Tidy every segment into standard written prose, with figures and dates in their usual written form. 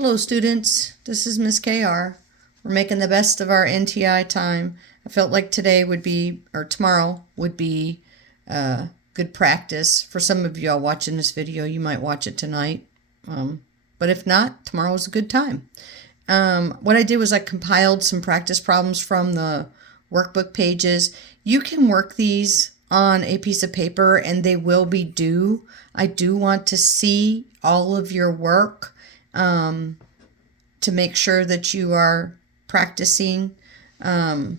Hello students, this is Miss KR. We're making the best of our NTI time. I felt like today would be, or tomorrow would be good practice. For some of y'all watching this video, you might watch it tonight. But if not, tomorrow is a good time. What I did was I compiled some practice problems from the workbook pages. You can work these on a piece of paper and they will be due. I do want to see all of your work to make sure that you are practicing, making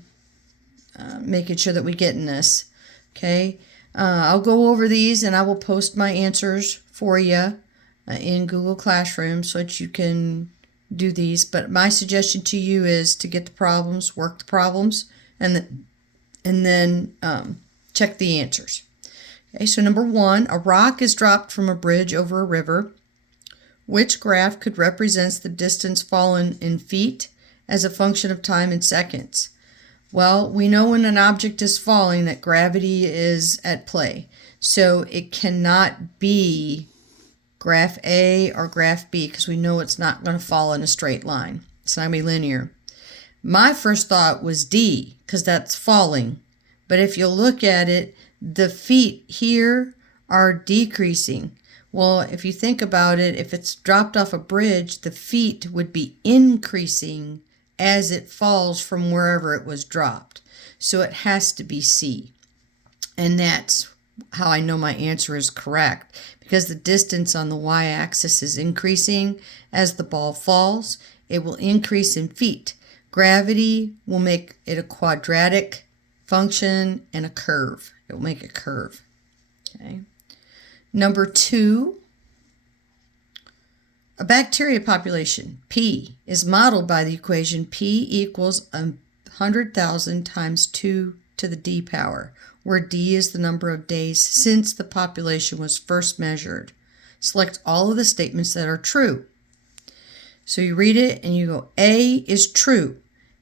sure that we get in this. Okay, I'll go over these and I will post my answers for you in Google Classroom so that you can do these. But my suggestion to you is to get the problems, work the problems, and then check the answers. Okay, so number 1, a rock is dropped from a bridge over a river. Which graph could represent the distance fallen in feet as a function of time in seconds? Well, we know when an object is falling that gravity is at play. So it cannot be graph A or graph B because we know it's not going to fall in a straight line. It's not going to be linear. My first thought was D because that's falling. But if you look at it, the feet here are decreasing. Well, if you think about it, if it's dropped off a bridge, the feet would be increasing as it falls from wherever it was dropped. So it has to be C. And that's how I know my answer is correct, because the distance on the y-axis is increasing as the ball falls. It will increase in feet. Gravity will make it a quadratic function and a curve. It will make a curve. Okay. Number 2, a bacteria population, P, is modeled by the equation P equals 100,000 times 2 to the D power, where D is the number of days since the population was first measured. Select all of the statements that are true. So you read it and you go, A is true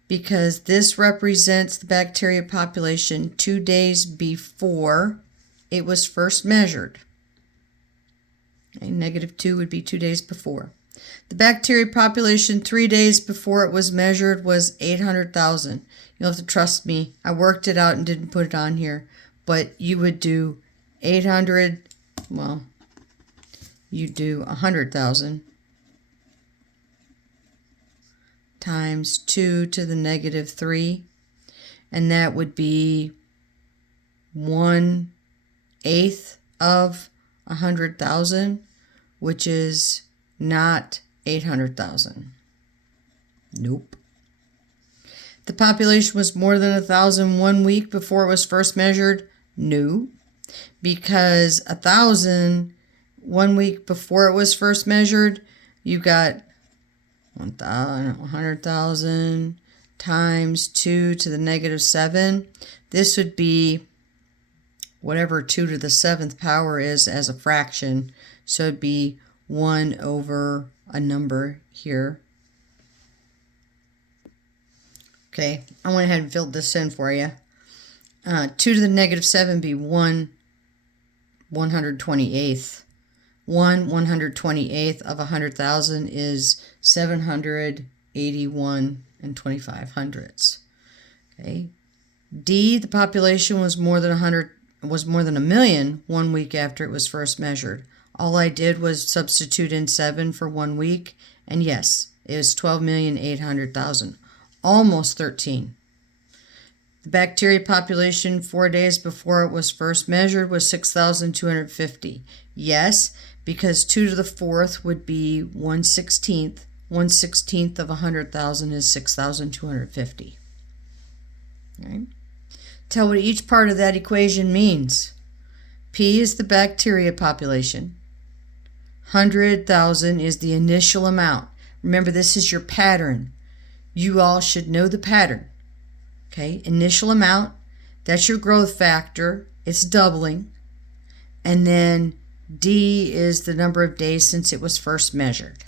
because this represents the bacteria population 2 days before it was first measured. Okay, -2 would be 2 days before. The bacteria population 3 days before it was measured was 800,000. You'll have to trust me. I worked it out and didn't put it on here. But you would do 800, well, you do 100,000 times 2 to the -3. And that would be 1/8 of 100,000, which is not 800,000. Nope. The population was more than 1,000 1 week before it was first measured. No, because 1,000 1 week before it was first measured, you got 100,000 times 2 to the -7. This would be whatever 2 to the 7th power is as a fraction. So it'd be 1 over a number here. Okay, I went ahead and filled this in for you. 2 to the -7 would be 1/128th. 1/128th of 100,000 is 781 25 Okay. D, the population was more than 1 million 1 week after it was first measured. All I did was substitute in 7 for 1 week, and yes, it was 12,800,000, almost 13. The bacteria population 4 days before it was first measured was 6,250. Yes, because 2 to the 4th would be 1/16th. 1/16th of 100,000 is 6,250. Right? Tell what each part of that equation means. P is the bacteria population. 100,000 is the initial amount. Remember, this is your pattern. You all should know the pattern. Okay, initial amount, that's your growth factor. It's doubling. And then D is the number of days since it was first measured.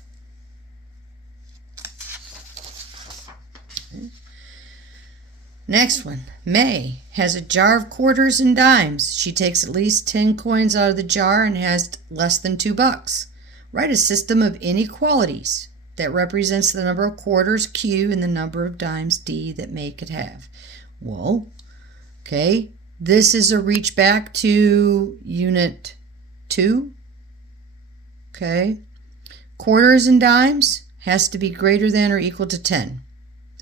Okay. Next one. May has a jar of quarters and dimes. She takes at least 10 coins out of the jar and has less than $2. Write a system of inequalities that represents the number of quarters, Q, and the number of dimes, D, that make it half. Well, okay, this is a reach back to Unit 2. Okay, quarters and dimes has to be greater than or equal to 10.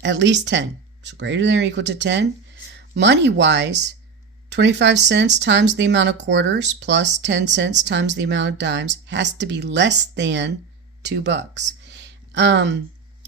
At least 10. So greater than or equal to 10. Money-wise, 25 cents times the amount of quarters plus 10 cents times the amount of dimes has to be less than $2.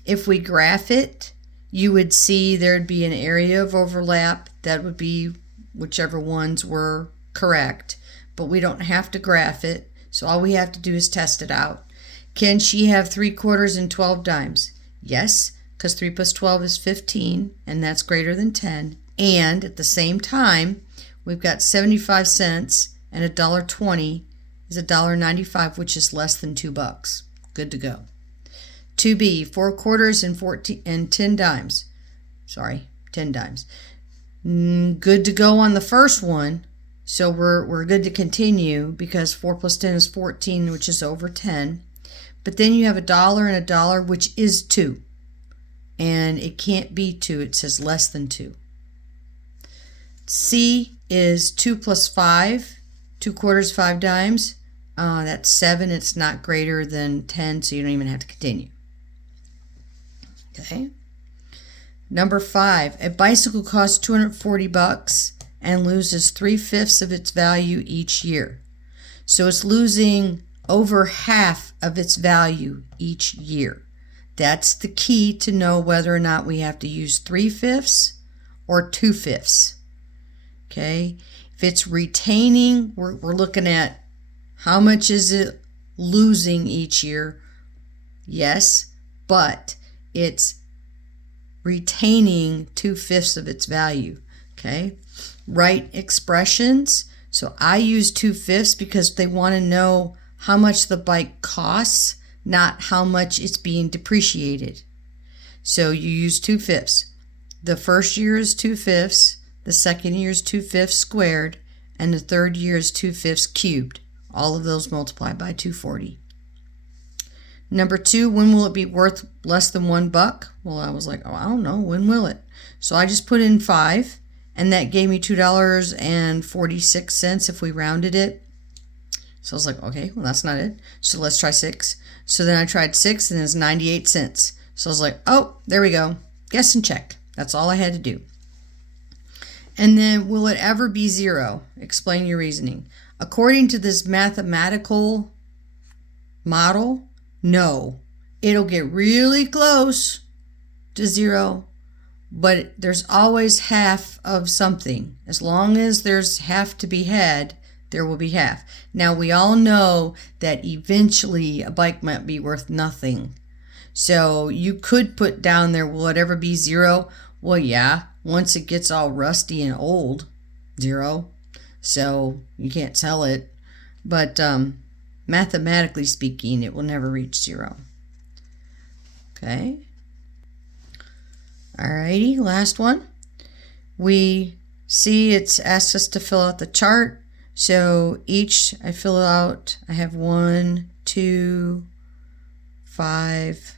If we graph it, you would see there'd be an area of overlap. That would be whichever ones were correct. But we don't have to graph it. So all we have to do is test it out. Can she have 3 quarters and 12 dimes? Yes, because 3 plus 12 is 15, and that's greater than 10. And at the same time, we've got 75 cents, and $1.20 is $1.95, which is less than $2. Good to go. 2B, 4 quarters and 10 dimes. Sorry, 10 dimes. Good to go on the first one. So we're good to continue because 4 plus 10 is 14, which is over 10. But then you have $1 and $1, which is 2. And it can't be 2. It says less than 2. C is 2 plus 5. 2 quarters, 5 dimes. That's 7. It's not greater than 10, so you don't even have to continue. Okay. Number 5. A bicycle costs $240 and loses 3/5 of its value each year. So it's losing over half of its value each year. That's the key to know whether or not we have to use 3/5 or 2/5. Okay. If it's retaining, we're looking at how much is it losing each year. Yes, but it's retaining 2/5 of its value. Okay. Write expressions. So I use 2/5 because they want to know how much the bike costs, not how much it's being depreciated. So you use 2/5. The first year is 2/5, the second year is 2/5 squared, and the third year is 2/5 cubed. All of those multiply by 240. Number 2, when will it be worth less than $1? Well, I was like, oh, I don't know. When will it? So I just put in 5, and that gave me $2.46 if we rounded it. So I was like, okay, well, that's not it. So let's try 6. So then I tried 6, and it's 98 cents. So I was like, oh, there we go. Guess and check. That's all I had to do. And then, will it ever be 0? Explain your reasoning. According to this mathematical model, no. It'll get really close to 0, but there's always half of something. As long as there's half to be had, there will be half. Now, we all know that eventually a bike might be worth nothing. So you could put down there, will it ever be 0? Well, yeah, once it gets all rusty and old, 0. So you can't sell it. But mathematically speaking, it will never reach 0. Okay. Alrighty, last one. We see it's asked us to fill out the chart. So each I fill out, I have 1, 2, 5,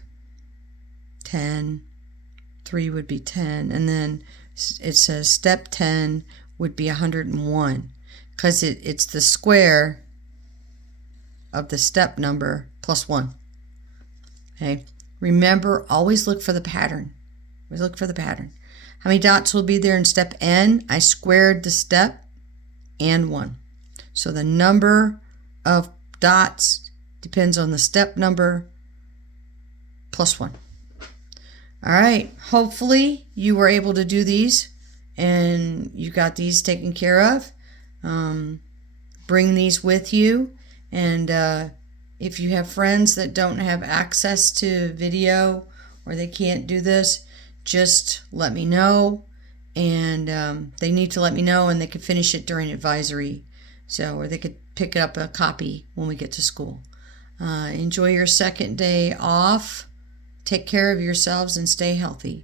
10. 3 would be 10. And then it says step 10 would be 101 because it's the square of the step number plus 1. Okay. Remember, always look for the pattern. Always look for the pattern. How many dots will be there in step N? I squared the step and 1. So the number of dots depends on the step number plus 1. All right. Hopefully you were able to do these and you got these taken care of. Bring these with you. And if you have friends that don't have access to video or they can't do this, just let me know. And they need to let me know, and they could finish it during advisory. So, or they could pick up a copy when we get to school. Enjoy your second day off. Take care of yourselves and stay healthy.